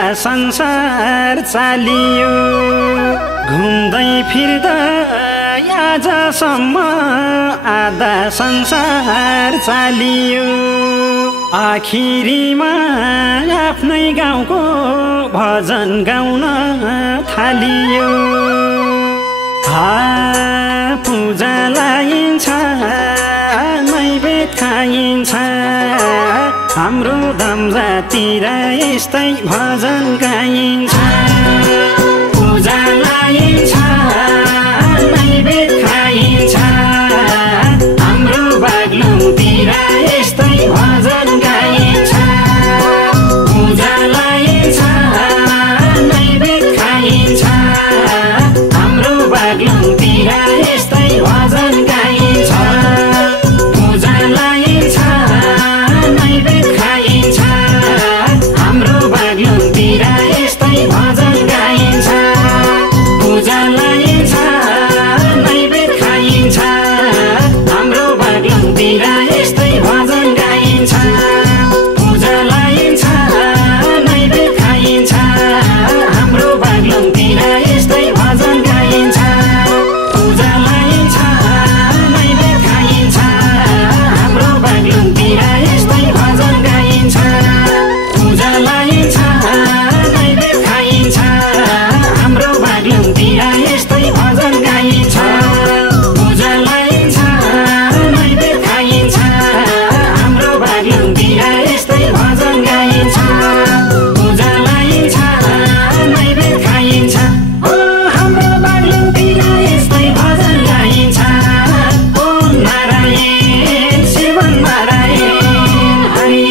आधा संसार चालियो घुम्दै फिर्दै आजसम्म आधा संसार चालियो आखिरीमा आफ्नै गाउँको भजन गाउन थालियो पूजा लागिन्छ नैवेद्य खाइन्छ हाम्रो धाम जातिर यस्तै भजन गाइन्छ पूजा लागिन्छ नैवेद्य खाइन्छ हाम्रो बाग्लुङतिर यस्तै भजन गाइन्छ पूजा लागिन्छ नैवेद्य खाइन्छ हाम्रो बाग्लुङतिर यस्तै भजन गाइन्छ पूजा लागिन्छ नैवेद्य खाइन्छ हाम्रो बाग्लुङतिर यस्तै भजन गाइन्छ पूजा लागिन्छ नैवेद्य खाइन्छ हाम्रो बाग्लुङतिर यस्तै भजन गाइन्छ पूजा लागिन्छ नैवेद्य खाइन्छ हाम्रो बाग्लुङतिर यस्तै भजन गाइन्छ पूजा लागिन्छ नैवेद्य खाइन्छ हाम्रो बाग्लुङतिर यस्तै भजन गाइन्छ पूजा लागिन्छ नैवेद्य खाइन्छ हाम्रो बाग्लुङतिर यस्तै भजन गाइन्छ पूजा लागिन्छ नैवेद्य खाइन्छ हाम्रो बाग्लुङतिर यस्तै भजन गाइन्छ पूजा लागिन्छ नैवेद्य खाइन्छ हाम्रो बाग्लुङतिर यस्तै भजन गाइन्छ ओम नारायण शिव नारायण हरि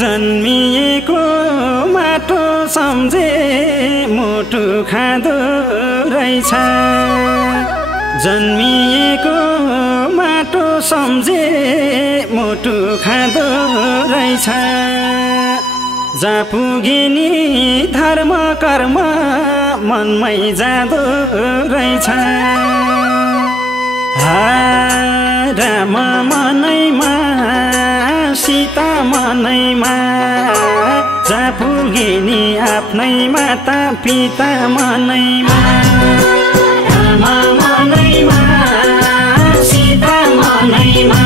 जन्मिएको माटो सम्झे मुटु खाँदो रहेछ जन्मिएको माटो सम्झे मुटु खाँदो रहेछ जहाँ पुगे नि धर्म कर्म मनमै जाँदो रहेछ राम मनैमा सीता मनैमा जहाँ पुगे नि आफ्नै माता पिता मनैमा राम मनैमा सीता मनैमा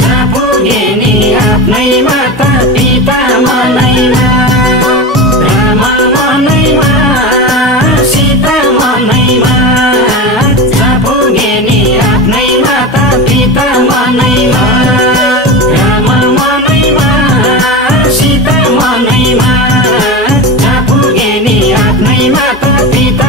जहाँ पुगे नि आफ्नै माता पिता मनैमा राम मनैमा सीता मनैमा जहाँ पुगे नि आफ्नै माता पिता मनैमा राम मनैमा सीता मनैमा जहाँ पुगे नि आफ्नै माता पिता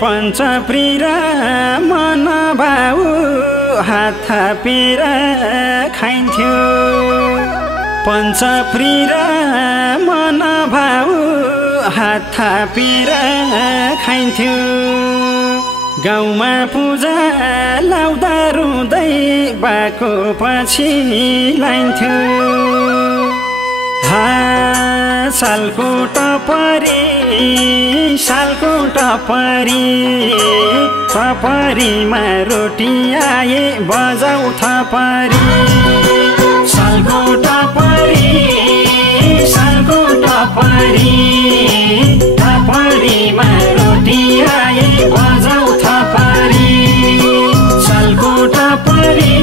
पञ्चप्रिर मन भाउ हात थापेर खाइन्थ्यो पञ्चप्रिर मन भाउ हात थापेर खाइन्थ्यो गाउँमा पूजा लाउँदा रुँदै बाको पछि लाइन्थ्यो सालको टपरी टपरीमा रोटी आए बजाउ थपरी सालको टपरी टपरीमा रोटी आए बजाउ थपरी सालको टपरी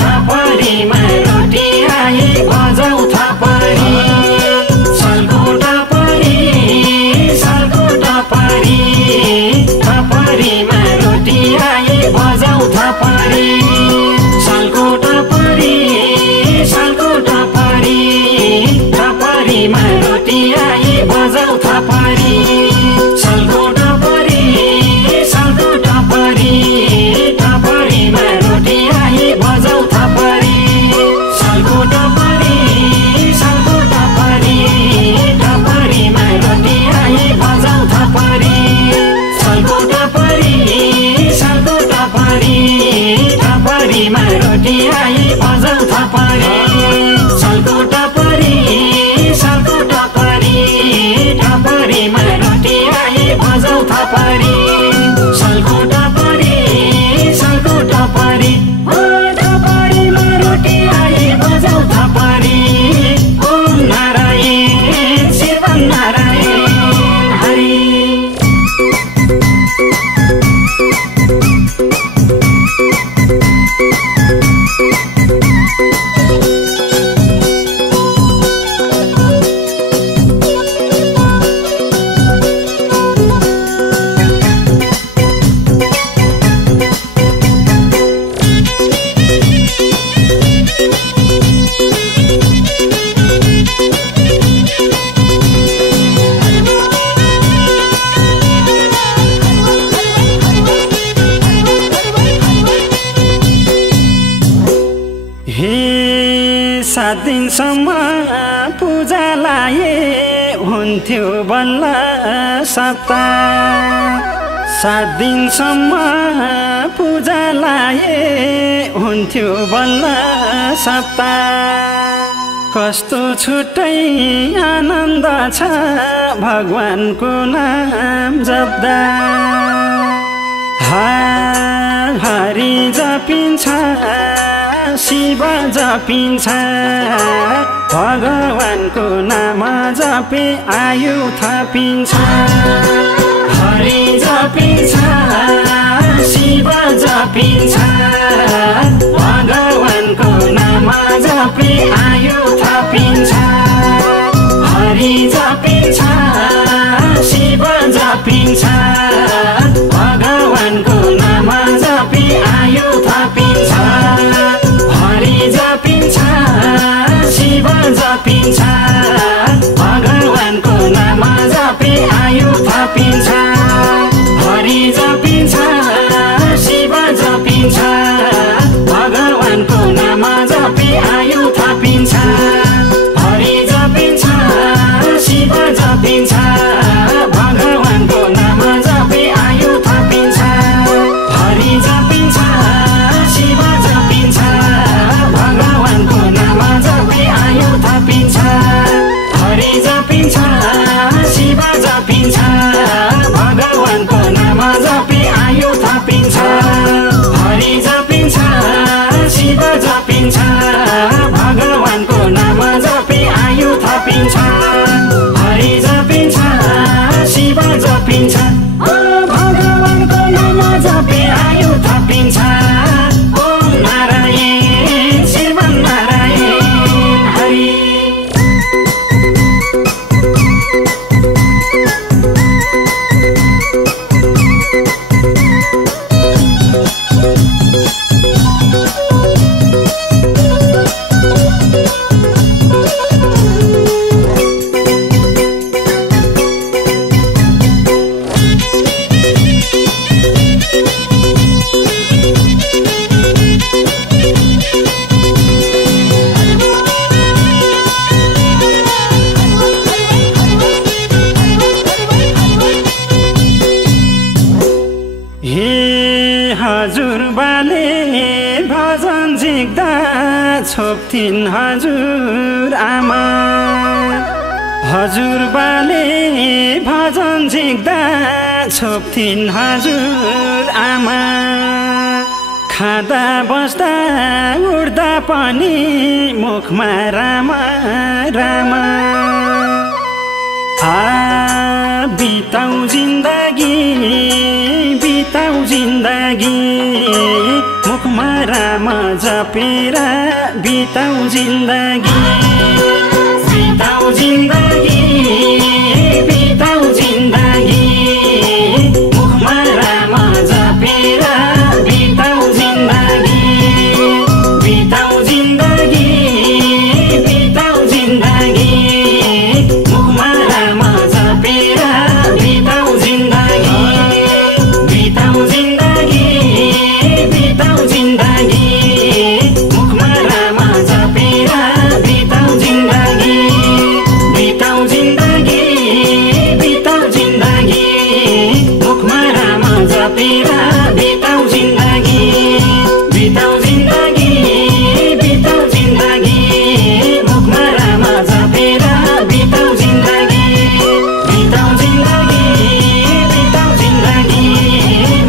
टपरीमा रोटी आए बजाउ थपरी सालको टपरी टपरीमा रोटी आए बजाउ थपरी सालको टपरी टपरीमा रोटी आए बजाउ थपरी सालको टपरी टपरीमा रोटी आए बजाउ थपरी सालको टपरी टपरीमा रोटी आए बजाउ थपरी सालको टपरी टपरीमा रोटी आए बजाउ थपरी सालको टपरी टपरीमा रोटी आए बजाउ थपरी सालको टपरी टपरीमा रोटी आए बजाउ थपरी ओम नारायण शिव नारायण हरि सात दिनसम्म पूजा लाए हुन्थ्यो बल्ल सप्ताह 7 दिनसम्म पूजा लाए हुन्थ्यो बल्ल सप्ताह कस्तो छुट्टै आनन्द छ भगवानको नाम जप्दा हरि जपिन्छ शिव जपिन्छ भगवानको नाम जपे आयु थपिन्छ हरि जपिन्छ शिव जपिन्छ भगवानको नाम जपे आयु थपिन्छ हरि जपिन्छ शिव जपिन्छ भगवानको नाम जपे आयु थपिन्छ हरि जपिन्छ शिव जपिन्छ भगवानको नाम जपे आयु थपिन्छ हरि जपिन्छ शिव जपिन्छ भगवानको नाम जपे आयु थपिन्छ हरि जपिन्छ शिव जपिन्छ भगवानको नाम जपे आयु थपिन्छ हरि जपिन्छ शिव जपिन्छ भगवानको नाम जपे आयु थपिन्छ छोप्थिन् हजुर आमा हजुरबाले भजन झिक्दा छोप्थिन् हजुर आमा खाँदा बस्दा उड्दा पनि मुखमा रामा रामा बिताउ जिन्दगी मुखमा राम जपेर बिताउ जिन्दगी मुखमा राम जपेर बिताउ जिन्दगी मुखमा राम जपेर बिताउ जिन्दगी मुखमा राम जपेर बिताउ जिन्दगी मुखमा राम जपेर बिताउ जिन्दगी मुखमा राम जपेर बिताउ जिन्दगी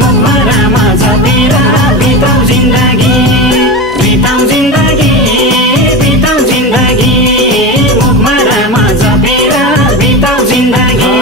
मुखमा राम जपेर बिताउ जिन्दगी मुखमा राम जपेर बिताउ जिन्दगी